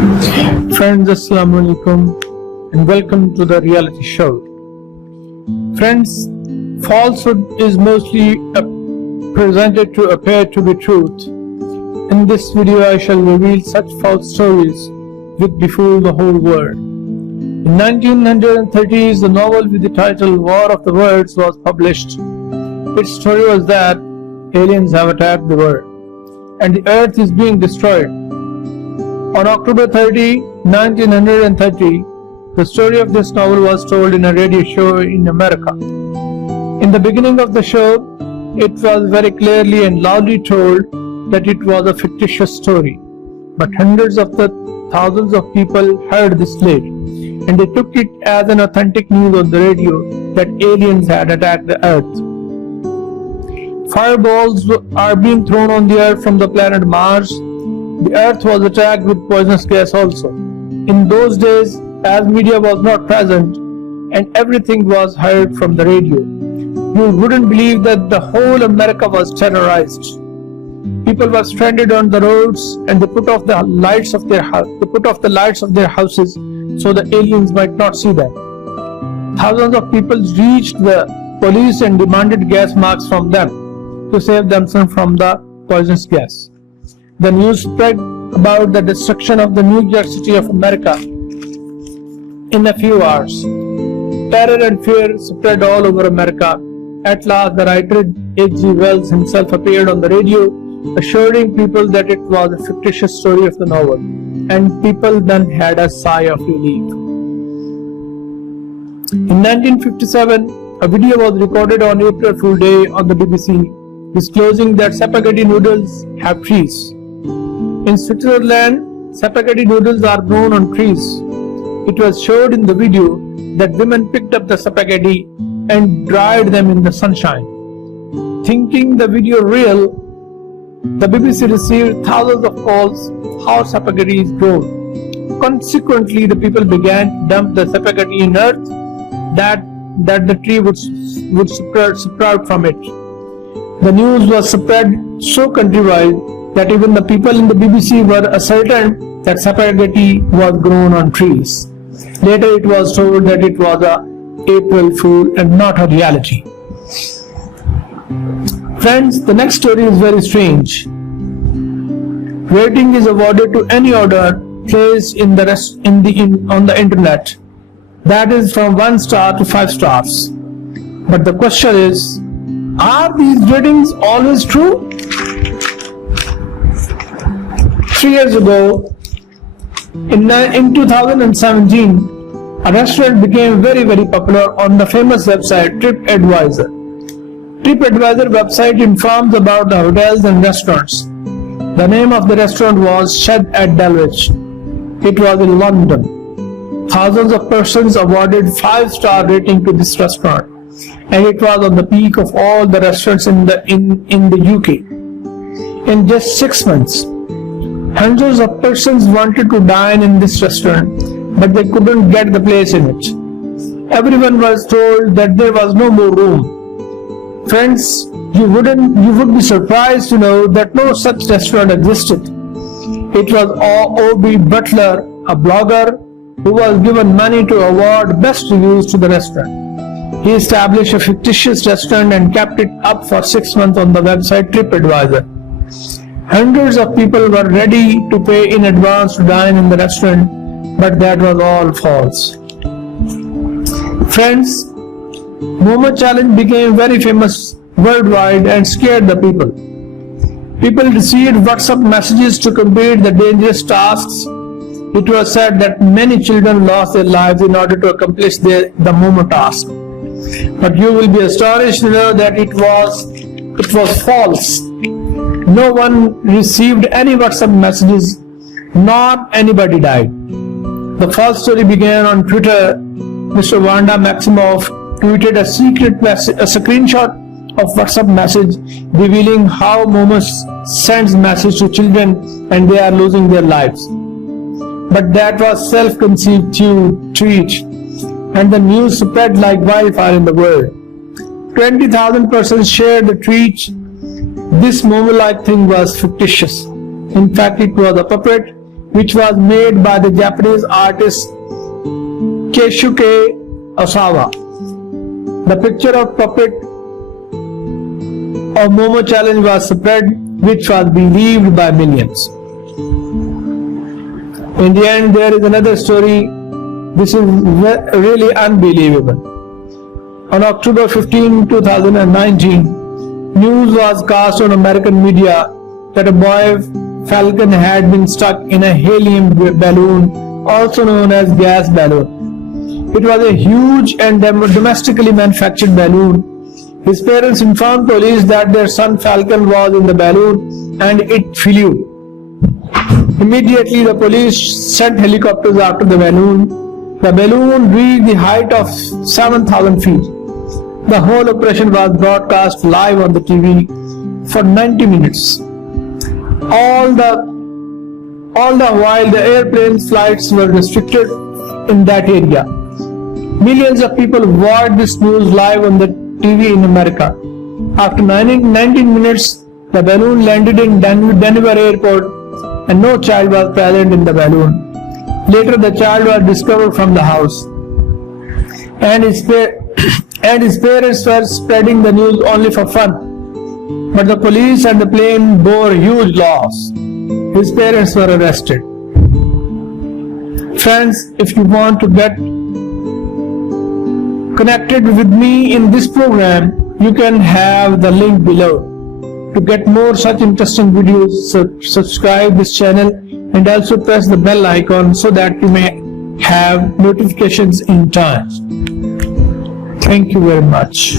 Friends, Assalamu alaikum and welcome to the reality show. Friends, falsehood is mostly presented to appear to be truth. In this video, I shall reveal such false stories which befool the whole world. In 1930s, the novel with the title War of the Worlds was published. Its story was that aliens have attacked the world and the earth is being destroyed. On October 30, 1930, the story of this novel was told in a radio show in America. In the beginning of the show, it was very clearly and loudly told that it was a fictitious story. But hundreds of thousands of people heard this late, and they took it as an authentic news on the radio that aliens had attacked the earth. Fireballs are being thrown on the earth from the planet Mars. The earth was attacked with poisonous gas also. In those days, as media was not present and everything was heard from the radio, you wouldn't believe that the whole America was terrorized. People were stranded on the roads and they put off the lights of their houses so the aliens might not see them. Thousands of people reached the police and demanded gas masks from them to save themselves from the poisonous gas. The news spread about the destruction of the New York City of America in a few hours. Terror and fear spread all over America. At last, the writer H.G. Wells himself appeared on the radio, assuring people that it was a fictitious story of the novel, and people then had a sigh of relief. In 1957, a video was recorded on April Fool Day on the BBC, disclosing that spaghetti noodles have trees. In Switzerland, spaghetti noodles are grown on trees. It was showed in the video that women picked up the spaghetti and dried them in the sunshine. Thinking the video real, the BBC received thousands of calls how spaghetti is grown. Consequently, the people began to dump the spaghetti in earth that the tree would sprout from it. The news was spread so countrywide that even the people in the BBC were certain that spaghetti was grown on trees. Later it was told that it was a April Fool and not a reality. Friends, the next story is very strange. Rating is awarded to any order placed on the internet. That is from 1 star to 5 stars. But the question is, are these ratings always true? 3 years ago, in 2017, a restaurant became very popular on the famous website TripAdvisor. TripAdvisor website informs about the hotels and restaurants. The name of the restaurant was Shed at Dulwich. It was in London. Thousands of persons awarded 5-star rating to this restaurant, and it was on the peak of all the restaurants in the UK. In just 6 months, hundreds of persons wanted to dine in this restaurant, but they couldn't get the place in it. Everyone was told that there was no more room. Friends, you would be surprised to know that no such restaurant existed. It was O.B. Butler, a blogger, who was given money to award best reviews to the restaurant. He established a fictitious restaurant and kept it up for 6 months on the website TripAdvisor. Hundreds of people were ready to pay in advance to dine in the restaurant, but that was all false. Friends, Momo Challenge became very famous worldwide and scared the people. People received WhatsApp messages to complete the dangerous tasks. It was said that many children lost their lives in order to accomplish the Momo task. But you will be astonished to know that it was false. No one received any WhatsApp messages, nor anybody died. The false story began on Twitter. Mr. Wanda Maximoff tweeted a screenshot of WhatsApp message revealing how Momo sends message to children and they are losing their lives. But that was self-conceived tweet, and the news spread like wildfire in the world. 20,000 persons shared the tweet. This Momo-like thing was fictitious. In fact, it was a puppet which was made by the Japanese artist Keisuke Osawa. The picture of puppet of Momo challenge was spread, which was believed by millions. In the end, there is another story. This is really unbelievable. On October 15, 2019, news was cast on American media that a boy falcon had been stuck in a helium balloon, also known as gas balloon. It was a huge and domestically manufactured balloon. His parents informed police that their son falcon was in the balloon and it flew. Immediately, the police sent helicopters after the balloon. The balloon reached the height of 7,000 feet. The whole operation was broadcast live on the TV for 90 minutes. All the while the airplane flights were restricted in that area. Millions of people watched this news live on the TV in America. After 19 minutes, the balloon landed in Denver airport and no child was present in the balloon. Later, the child was discovered from the house, and his parents were spreading the news only for fun. But the police and the plane bore huge loss. His parents were arrested. Friends, if you want to get connected with me in this program, you can have the link below. To get more such interesting videos, subscribe this channel and also press the bell icon so that you may have notifications in time. Thank you very much.